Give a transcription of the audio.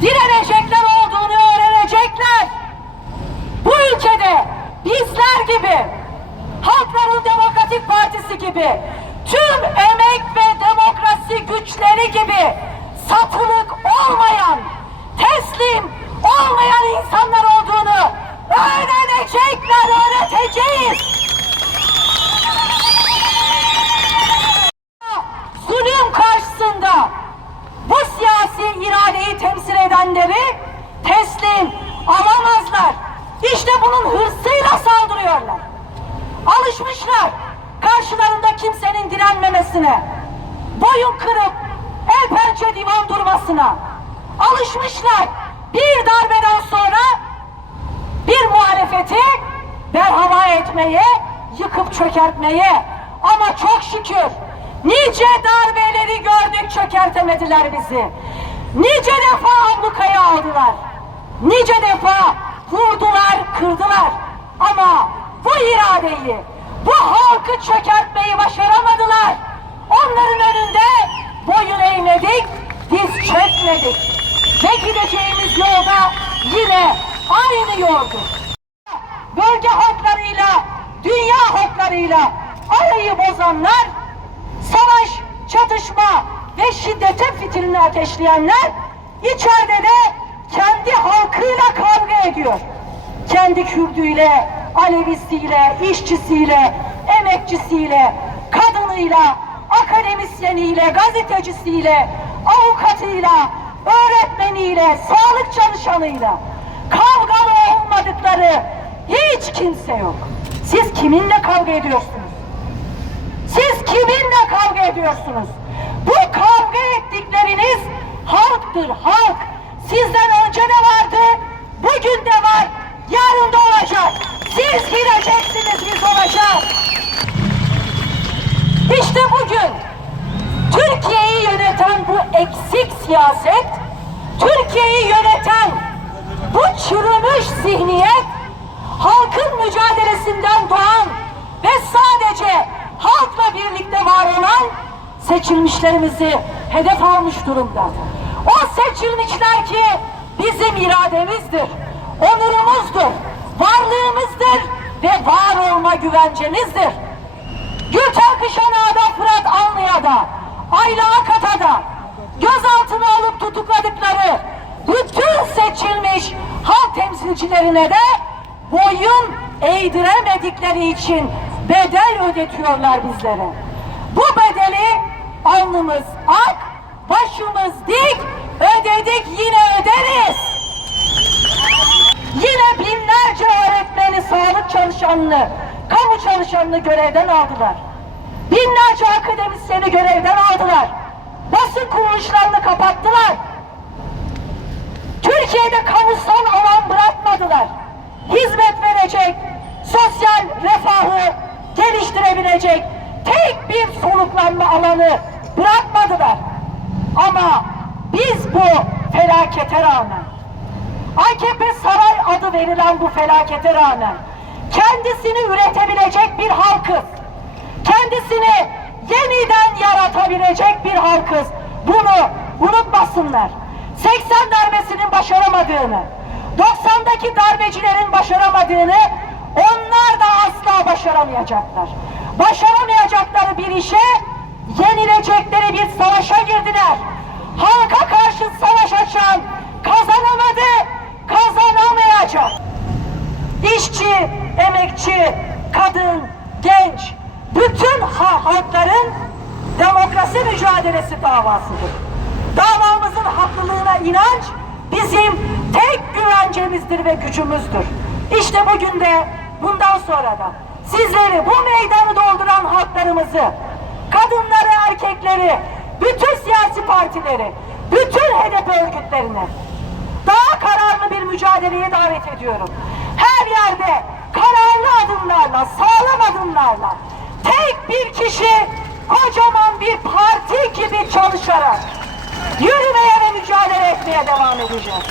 direnecekler olduğunu öğrenecekler. Bu ülkede bizler gibi, Halkların Demokratik Partisi gibi, tüm emek ve demokrasi güçleri gibi satılık olmayan, teslim olmayan insanlar olduğunu öğrenecekler, öğreteceğiz. İradeyi temsil edenleri teslim alamazlar. İşte bunun hırsıyla saldırıyorlar. Alışmışlar karşılarında kimsenin direnmemesine, boyun kırıp el pençe divan durmasına. Alışmışlar bir darbeden sonra bir muhalefeti berhava etmeye, yıkıp çökertmeye. Ama çok şükür nice darbeleri gördük çökertemediler bizi. Nice defa ablukaya aldılar. Nice defa vurdular, kırdılar. Ama bu iradeyi, bu halkı çökertmeyi başaramadılar. Onların önünde boyun eğmedik, diz çökmedik. Ve gideceğimiz yolda yine aynı yoldu. Bölge halklarıyla, dünya halklarıyla arayı bozanlar, savaş, çatışma ve şiddete fitilini ateşleyenler içeride de kendi halkıyla kavga ediyor. Kendi Kürdüyle, Alevisiyle, işçisiyle, emekçisiyle, kadınıyla, akademisyeniyle, gazetecisiyle, avukatıyla, öğretmeniyle, sağlık çalışanıyla kavgalı olmadıkları hiç kimse yok. Siz kiminle kavga ediyorsunuz? Siz kiminle kavga ediyorsunuz? Ettikleriniz halktır, halk. Sizden önce de vardı, bugün de var, yarın da olacak. Siz gireceksiniz, biz olacağız. İşte bugün Türkiye'yi yöneten bu eksik siyaset, Türkiye'yi yöneten bu çürümüş zihniyet, halkın mücadelesinden doğan ve sadece halkla birlikte var seçilmişlerimizi hedef almış durumda. O seçilmişler ki bizim irademizdir, onurumuzdur, varlığımızdır ve var olma güvencemizdir. Gülten Kışanağ'da, Fırat Anlı'ya Ayla Akata'da gözaltına alıp tutukladıkları bütün seçilmiş halk temsilcilerine de boyun eğdiremedikleri için bedel ödetiyorlar bizlere. Bu bedeli alnımız ak, başımız dik, ödedik yine öderiz. Yine binlerce öğretmeni, sağlık çalışanını, kamu çalışanını görevden aldılar. Binlerce akademisyeni görevden aldılar. Basın kuruluşlarını kapattılar. Türkiye'de kamusal alan bırakmadılar. Hizmet verecek, sosyal refahı geliştirebilecek bir soluklanma alanı bırakmadılar. Ama biz bu felakete rağmen AKP saray adı verilen bu felakete rağmen kendisini üretebilecek bir halkız. Kendisini yeniden yaratabilecek bir halkız. Bunu unutmasınlar. 80 darbesinin başaramadığını, 90'daki darbecilerin başaramadığını onlar da asla başaramayacaklar. Başaramayacakları bir işe yenilecekleri bir savaşa girdiler. Halka karşı savaş açan kazanamadı, kazanamayacak. İşçi, emekçi, kadın, genç, bütün ha- halkların demokrasi mücadelesi davasıdır. Davamızın haklılığına inanç bizim tek güvencemizdir ve gücümüzdür. İşte bugün de bundan sonra da sizleri bu meydanı halklarımızı, kadınları, erkekleri, bütün siyasi partileri, bütün HDP örgütlerine daha kararlı bir mücadeleye davet ediyorum. Her yerde kararlı adımlarla, sağlam adımlarla tek bir kişi kocaman bir parti gibi çalışarak yürümeye ve mücadele etmeye devam edeceğiz.